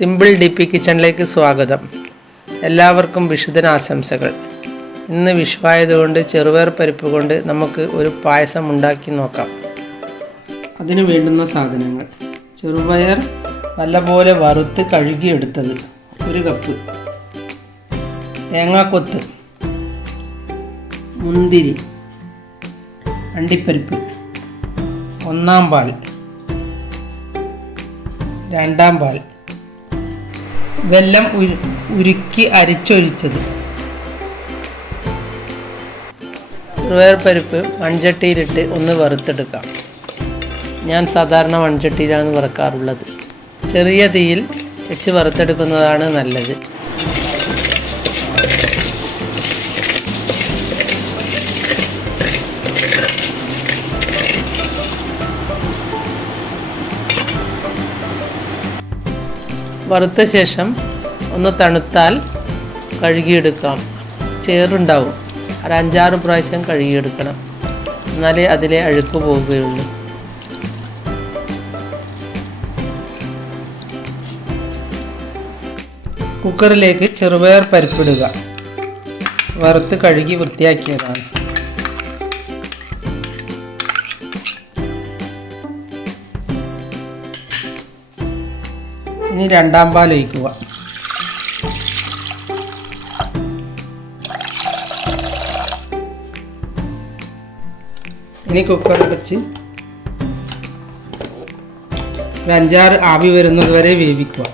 Simple DP കിച്ചണിലേക്ക് സ്വാഗതം. എല്ലാവർക്കും വിഷുദിനാശംസകൾ. ഇന്ന് വിഷുവായതുകൊണ്ട് ചെറുപയർ പരിപ്പ് കൊണ്ട് നമുക്ക് ഒരു പായസം ഉണ്ടാക്കി നോക്കാം. അതിന് വേണ്ടുന്ന സാധനങ്ങൾ: ചെറുപയർ നല്ലപോലെ വറുത്ത് കഴുകിയെടുത്തത് 1 കപ്പ്, തേങ്ങാക്കൊത്ത്, മുന്തിരി, അണ്ടിപ്പരിപ്പ്, 1-ാം പാൽ, 2-ാം പാൽ, വെല്ലം ഉരുക്കി അരിച്ചൊഴിച്ചത്. ചെറുപയർ പരിപ്പ് മൺചട്ടിയിലിട്ട് ഒന്ന് വറുത്തെടുക്കാം. ഞാൻ സാധാരണ മൺചട്ടിയിലാണ് വറുക്കാറുള്ളത്. ചെറിയ തീയിൽ വെച്ച് വറുത്തെടുക്കുന്നതാണ് നല്ലത്. വറുത്ത ശേഷം ഒന്ന് തണുത്താൽ കഴുകിയെടുക്കാം. ചേറുണ്ടാവും, 5-6 പ്രാവശ്യം കഴുകിയെടുക്കണം, എന്നാലേ അതിലെ അഴുക്ക് പോവുകയുള്ളൂ. കുക്കറിലേക്ക് ചെറുപയർ പരിപ്പിടുക. വറുത്ത് കഴുകി വൃത്തിയാക്കിയതാണ്. ഇനി 2-ാം പാൽ ഒഴിക്കുക. ഇനി കുക്കർ വെച്ച് 5-6 ആവി വരുന്നത് വരെ വേവിക്കുക.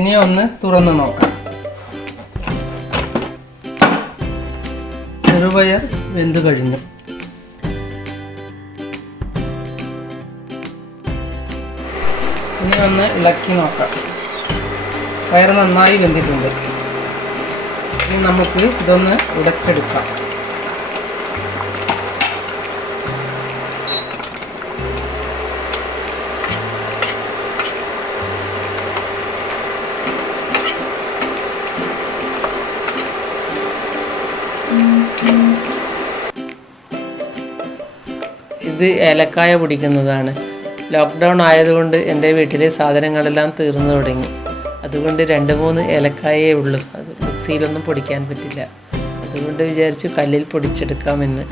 ഇനി ഒന്ന് തുറന്ന് നോക്കാം. ചെറുപയർ വെന്ത് കഴിഞ്ഞു. ഇനി ഒന്ന് ഇളക്കി നോക്കാം. പയർ നന്നായി വെന്തിട്ടുണ്ട്. ഇനി നമുക്ക് ഇതൊന്ന് ഉടച്ചെടുക്കാം. ഇത് ഏലക്കായ പൊടിക്കുന്നതാണ്. ലോക്ക്ഡൗൺ ആയതുകൊണ്ട് എൻ്റെ വീട്ടിലെ സാധനങ്ങളെല്ലാം തീർന്നു തുടങ്ങി. അതുകൊണ്ട് 2-3 ഏലക്കായേ ഉള്ളൂ. അത് മിക്സിയിലൊന്നും പൊടിക്കാൻ പറ്റില്ല. അതുകൊണ്ട് വിചാരിച്ചു കല്ലിൽ പൊടിച്ചെടുക്കാമെന്ന്.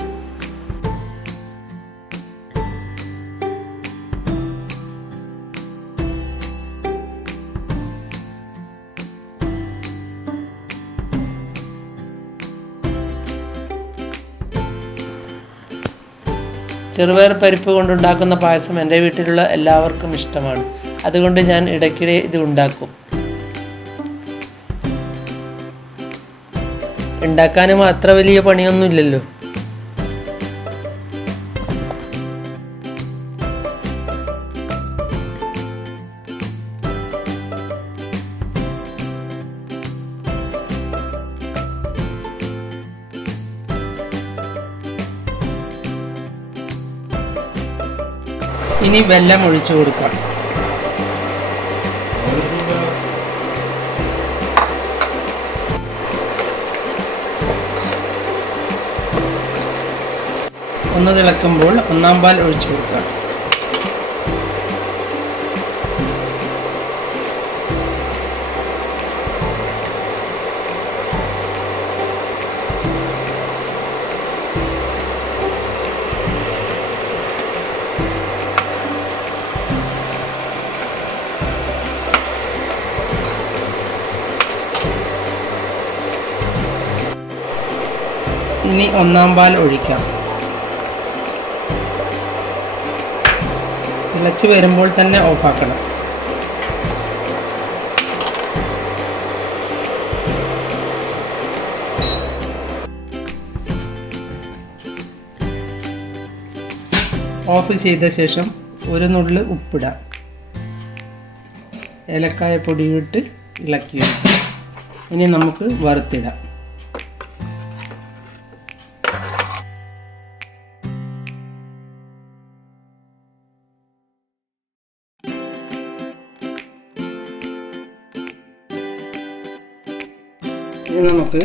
ചെറുപയർ പരിപ്പ് കൊണ്ടുണ്ടാക്കുന്ന പായസം എൻ്റെ വീട്ടിലുള്ള എല്ലാവർക്കും ഇഷ്ടമാണ്. അതുകൊണ്ട് ഞാൻ ഇടയ്ക്കിടെ ഇത് ഉണ്ടാക്കും. ഉണ്ടാക്കാനും അത്ര വലിയ പണിയൊന്നുമില്ലല്ലോ. ഇനി വെല്ലം ഒഴിച്ചു കൊടുക്കാം. ഒന്ന് തിളക്കുമ്പോൾ 1-ാം പാൽ ഒഴിച്ചു കൊടുക്കാം. ഇനി 1-ാം പാൽ ഒഴിക്കാം. തിളച്ച് വരുമ്പോൾ തന്നെ ഓഫാക്കണം. ഓഫ് ചെയ്ത ശേഷം 1 നുള്ള് ഉപ്പിടാം. ഏലക്കായ പൊടിയിട്ട് ഇളക്കി. ഇനി നമുക്ക് വറുത്തിടാം. ഇനി നമുക്ക്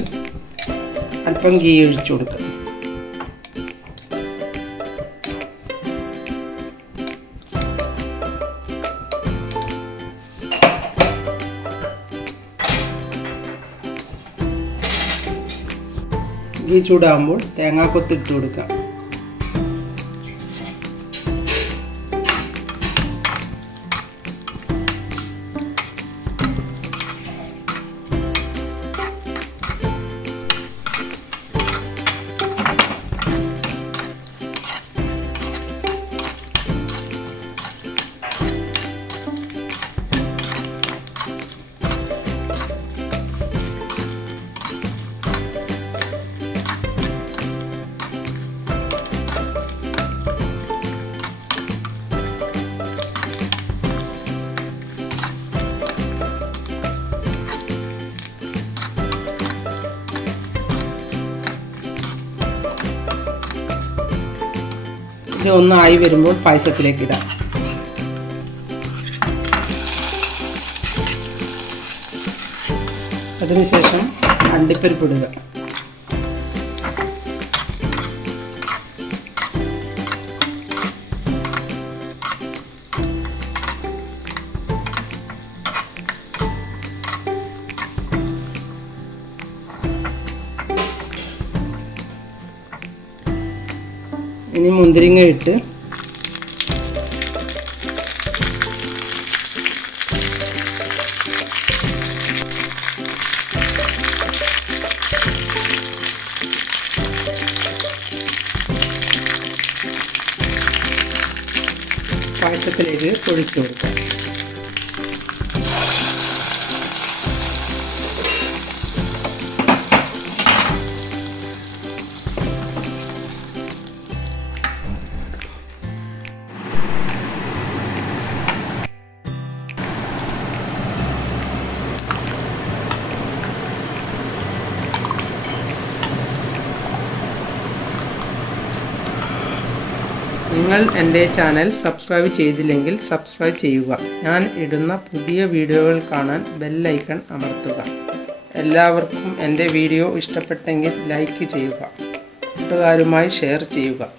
അല്പം ഗീ ഒഴിച്ചു കൊടുക്കാം. നെയ്യ് ചൂടാകുമ്പോൾ തേങ്ങാക്കൊത്ത് ഇട്ട് കൊടുക്കാം. ഇത് ഒന്നായി വരുമ്പോൾ പായസത്തിലേക്ക് ഇടാം. അതിനുശേഷം അണ്ടിപ്പരിപ്പ് ഇടുക. ഇനി മുന്തിരിങ്ങ ഇട്ട് പായസത്തിലേക്ക് ഒഴിച്ചു കൊടുക്കാം. നിങ്ങൾ എൻ്റെ ചാനൽ സബ്സ്ക്രൈബ് ചെയ്തില്ലെങ്കിൽ സബ്സ്ക്രൈബ് ചെയ്യുക. ഞാൻ ഇടുന്ന പുതിയ വീഡിയോകൾ കാണാൻ ബെൽ ഐക്കൺ അമർത്തുക. എല്ലാവർക്കും എൻ്റെ വീഡിയോ ഇഷ്ടപ്പെട്ടെങ്കിൽ ലൈക്ക് ചെയ്യുക. കൂട്ടുകാരുമായി ഷെയർ ചെയ്യുക.